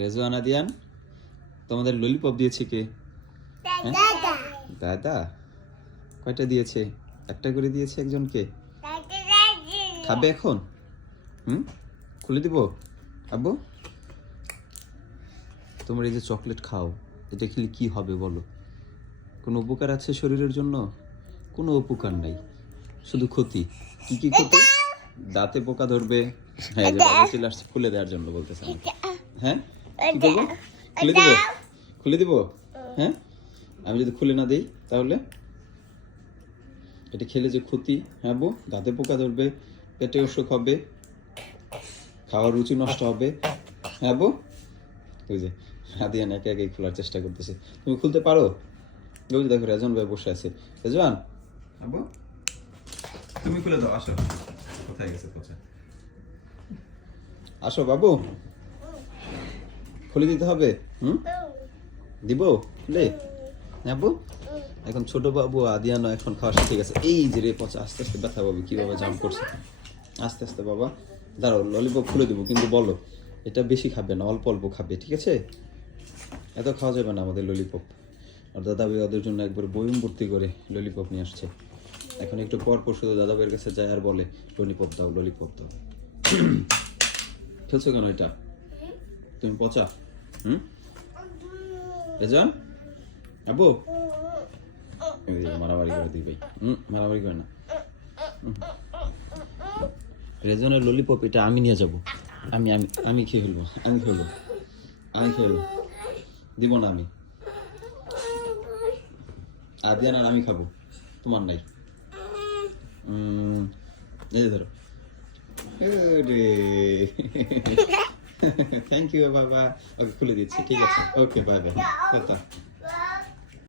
রেজওয়ান আদিয়ান, তোমাদের ললিপপ দিয়েছে কে? দাদা। কয়টা দিয়েছে? একটা করে দিয়েছে একজনকে। খাবে এখন? খুলে দিব আব্বু? তোমরা এই যে চকলেট খাও, এটা খেলে কি হবে বলো? কোনো উপকার আছে শরীরের জন্য? কোনো উপকার নাই, শুধু ক্ষতি। কি কি ক্ষতি? দাঁতে পোকা ধরবে। হ্যাঁ, যে বাবা চলে আসছে খুলে দেওয়ার জন্য বলতেছে আমাকে। হ্যাঁ, কি করবো? খুলে দিব? খুলে দিব? হ্যাঁ, আমি যদি খুলে না দিই তাহলে এটা খেলে যে ক্ষতি। হ্যাঁ বউ, দাঁতে পোকা ধরবে, পেটে অসুখ হবে, খাওয়ার রুচি নষ্ট হবে। হ্যাঁ বউ, ওই যে আদিয়ান একে একে খোলার চেষ্টা করতেছে। তুমি খুলতে পারো? ওই দেখো রেজওয়ান ভাই বসে আছে। রেজওয়ান, আব্বু তুমি খুলে দাও। আসো, কোথায় গেছে কোথায়? আসো বাবু, খুলে দিতে হবে। দিব খুলে? আব্বু এখন ছোট বাবু আদিয়ানো এখন খাওয়া শিখে গেছে। এই যে রে পচা, আস্তে আস্তে ব্যথা পাবে। কিভাবে জাম্প করছে, আস্তে আস্তে বাবা। দাঁড়াও, ললিপপ খুলে দেবো, কিন্তু বলো এটা বেশি খাবে না, অল্প অল্প খাবে, ঠিক আছে? এত খাওয়া যাবে না আমাদের ললিপপ। আর দাদা ভাই ওদের জন্য একবার বয়ম ভর্তি করে ললিপপ নিয়ে আসছে। এখন একটু পর পর শুধু দাদা ভাইয়ের কাছে যায় আর বলে ললিপপ দাও, ললিপপ দাও। খেলছো কেন এটা? তুমি পচা। রেজওয়ান, আব্বু মারামারি করে দিই ভাই। মারামারি করে না। রেজওয়ানের ললিপপ এটা আমি নিয়ে যাবো। আমি আমি আমি খেয়ে ফেলবো। আমি খেলবো, আমি খেলবো। দিব না আমি। আদিয়ান আর আমি খাবো, তোমার নাই। এই ধরো। থ্যাংক ইউ বাবা। ওকে খুলে দিচ্ছি, ঠিক আছে? ওকে, বাই বাই।